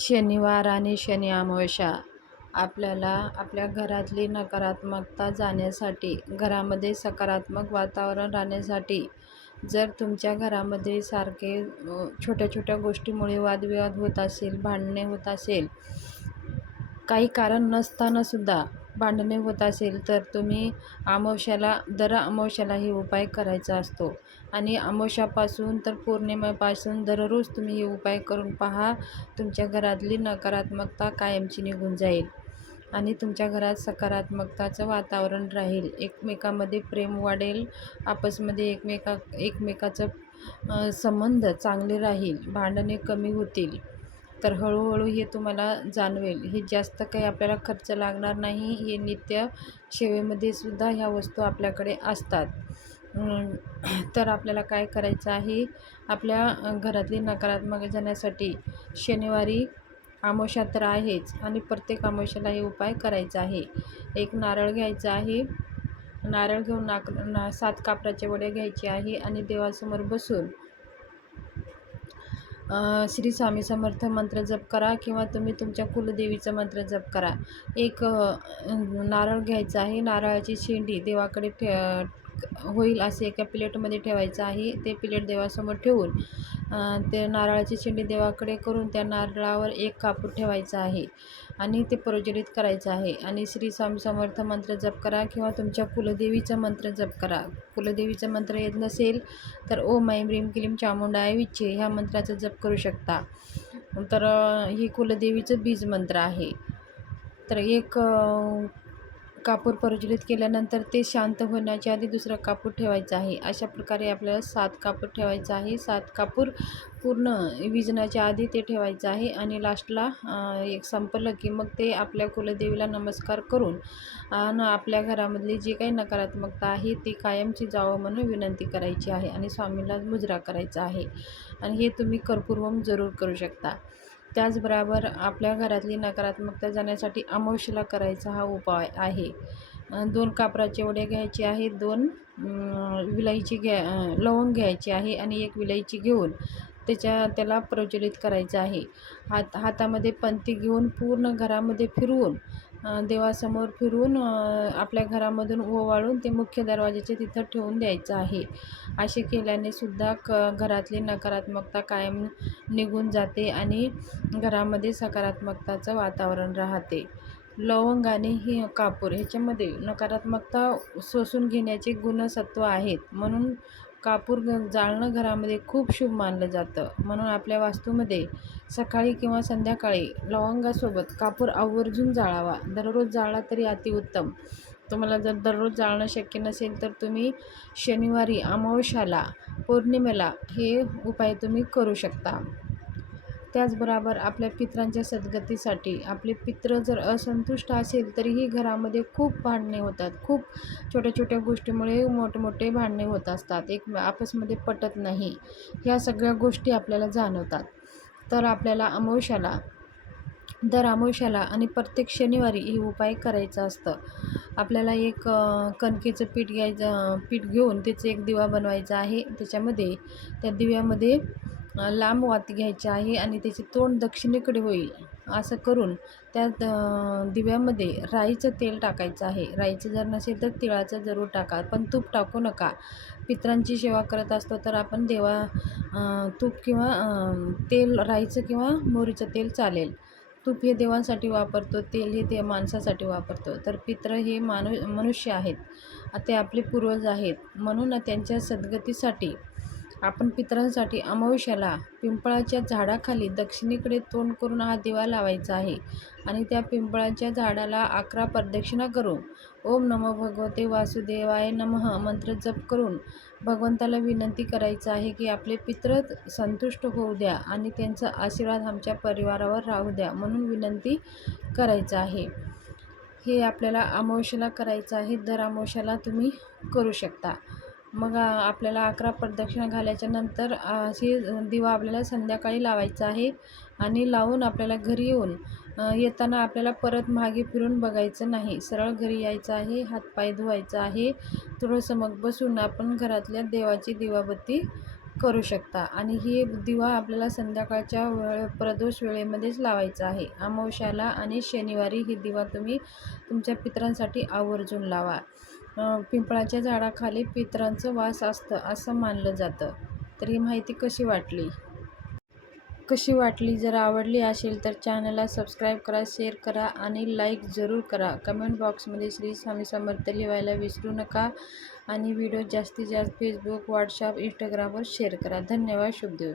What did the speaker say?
शनिवार आणि शनी अमावस्या आपल्याला आपल्या घरातली नकारात्मकता जाण्यासाठी, घरामध्ये सकारात्मक वातावरण राहण्यासाठी, जर तुमच्या घरामध्ये सारखे छोट्या छोट्या गोष्टीमुळे वादविवाद होत असेल, भांडणे होत असेल, काही कारण नसतानासुद्धा भांडणे होत असेल, तर तुम्ही दर अमावस्याला हे उपाय करायचा असतो. आणि अमावस्यापासून तर पौर्णिमेपासून दररोज तुम्ही हे उपाय करून पहा. तुमच्या घरातली नकारात्मकता कायमची निघून जाईल आणि तुमच्या घरात सकारात्मकताचं वातावरण राहील. एकमेकांमध्ये प्रेम वाढेल, आपसमध्ये एकमेकाचं संबंध चांगले राहील, भांडणे कमी होतील. तर हळूहळू हे तुम्हाला जाणवेल. हे जास्त काही आपल्याला खर्च लागणार नाही. हे नित्य सेवेमध्ये सुद्धा ह्या वस्तू आपल्याकडे असतात. तर आपल्याला काय करायचं आहे, आपल्या घरातली नकारात्मक जाण्यासाठी शनिवारी अमावस्या तर आहेच आणि प्रत्येक अमावस्येला हे उपाय करायचा आहे. एक नारळ घ्यायचा आहे. नारळ घेऊन 7 कापराचे वडे घ्यायचे आहे आणि देवासमोर बसून श्री स्वामी समर्थ मंत्र जप करा किंवा तुम्ही तुमच्या कुलदेवीचा मंत्र जप करा. एक नारळ घ्यायचा आहे. नारळाची शेंडी देवाकडे होईल असे एका प्लेटमध्ये ठेवायचं आहे. ते प्लेट देवासमोर ठेवून ते नारळाची शेंडी देवाकडे करून त्या नारळावर एक कापूर ठेवायचा आहे आणि ते प्रज्वलित करायचं आहे. आणि श्री स्वामी समर्थ मंत्र जप करा किंवा तुमच्या कुलदेवीचा मंत्र जप करा. कुलदेवीचा मंत्र येत नसेल तर ओम ऐं ह्रीं क्लीं चामुंडाय विच्चे ह्या मंत्राचा जप करू शकता. तर ही कुलदेवीचं बीज मंत्र आहे. तर एक कापूर प्रज्वलित केल्यानंतर ते शांत होण्याच्या आधी दुसरा कापूर ठेवायचा आहे. अशा प्रकारे आपल्याला 7 कापूर ठेवायचं आहे. 7 कापूर पूर्ण विझण्याच्या आधी ते ठेवायचं आहे आणि लास्टला एक संपलं की मग ते आपल्या कुलदेवीला नमस्कार करून आणि आपल्या घरामधली जी काही नकारात्मकता आहे ती कायमची जावं म्हणून विनंती करायची आहे आणि स्वामीला मुजरा करायचा आहे. आणि हे तुम्ही कर्पूरवम जरूर करू शकता. त्याचबरोबर आपल्या घरातली नकारात्मकता जाण्यासाठी अमावस्येला करायचा हा उपाय आहे. 2 कापराचे वडे घ्यायचे आहेत. 2 लवंग घ्यायची आहे आणि 1 विलायची घेऊन त्याला प्रज्वलित करायचं आहे. हातामध्ये पंती घेऊन पूर्ण घरामध्ये फिरवून देवासमोर फिरवून आपल्या घरामधून ओवाळून ते मुख्य दरवाजाच्या तिथं ठेवून द्यायचं आहे. असे केल्याने सुद्धा घरातली नकारात्मकता कायम निघून जाते आणि घरामध्ये सकारात्मकताचं वातावरण राहते. लवंग आणि ही कापूर ह्याच्यामध्ये नकारात्मकता शोषून घेण्याचे गुणसत्व आहेत, म्हणून कापूर जाळणं घरामध्ये खूप शुभ मानलं जातं. म्हणून आपल्या वास्तूमध्ये सकाळी किंवा संध्याकाळी लवंगासोबत कापूर आवर्जून जाळावा. दररोज जाळला तरी अतिउत्तम. तुम्हाला जर दररोज जाळणं शक्य नसेल तर तुम्ही शनिवारी, अमावस्याला, पौर्णिमेला हे उपाय तुम्ही करू शकता. त्याचबरोबर आपल्या पितरांच्या सद्गतीसाठी, आपले पितृ जर असंतुष्ट असेल तरीही घरामध्ये खूप भांडणे होतात. खूप छोट्या छोट्या गोष्टीमुळे मोठमोठे भांडणे होत असतात. आपसमध्ये पटत नाही. ह्या सगळ्या गोष्टी आपल्याला जाणवतात. तर आपल्याला दर अमावस्याला आणि प्रत्येक शनिवारी हे उपाय करायचं असतं. आपल्याला एक कणकेचं पीठ घेऊन त्याचा एक दिवा बनवायचा आहे. त्या दिव्यामध्ये लांब वाती घ्यायची आहे आणि त्याचे तोंड दक्षिणेकडे होईल असं करून त्या दिव्यामध्ये राईचं तेल टाकायचं आहे. राईचं जर नसेल तर तिळाचं जरूर टाका, पण तूप टाकू नका. पितरांची सेवा करत असतो तर आपण तूप किंवा तेल, राईचं किंवा मोहरीचं तेल चालेल. तूप हे देवांसाठी वापरतो, तेल हे ते माणसासाठी वापरतो. तर पितृ हे मनुष्य आहेत, ते आपले पूर्वज आहेत. म्हणून त्यांच्या सद्गतीसाठी आपण पितरांसाठी अमावस्याला पिंपळाच्या झाडाखाली दक्षिणेकडे तोंड करून हा दिवा लावायचा आहे आणि त्या पिंपळाच्या झाडाला 11 प्रदक्षिणा करून ओम नमो भगवते वासुदेवाय नमः मंत्र जप करून भगवंताला विनंती करायचं आहे की आपले पितृ संतुष्ट होऊ द्या आणि त्यांचा आशीर्वाद आमच्या परिवारावर राहू द्या म्हणून विनंती करायचं आहे. हे आपल्याला अमावस्येला करायचं आहे. दर अमावस्याला तुम्ही करू शकता. मग आपल्याला 11 प्रदक्षिणा घालायच्या नंतर दिवा आपल्याला संध्याकाळी लावायचा आहे आणि लावून आपल्याला घरी येताना आपल्याला परत मागे फिरून बघायचं नाही. सरळ घरी यायचं आहे, हातपाय धुवायचं आहे. थोडंसं मग बसून आपण घरातल्या देवाची दिवाबत्ती करू शकता. आणि ही दिवा आपल्याला संध्याकाळच्या प्रदोष वेळेमध्येच लावायचा आहे. अमावस्याला आणि शनिवारी ही दिवा तुम्ही तुमच्या पितरांसाठी आवर्जून लावा. पिंपळाच्या झाडाखाली पितरांचं वास असतं असं मानलं जातं. तर ही माहिती कशी वाटली? जर आवडली असेल तर चॅनलला सबस्क्राईब करा, शेअर करा आणि लाईक जरूर करा. कमेंट बॉक्समध्ये श्री स्वामी समर्थ लिहायला विसरू नका आणि व्हिडिओ जास्तीत जास्त फेसबुक, व्हॉट्सअप, इंस्टाग्रामवर शेअर करा. धन्यवाद. शुभ दिवस.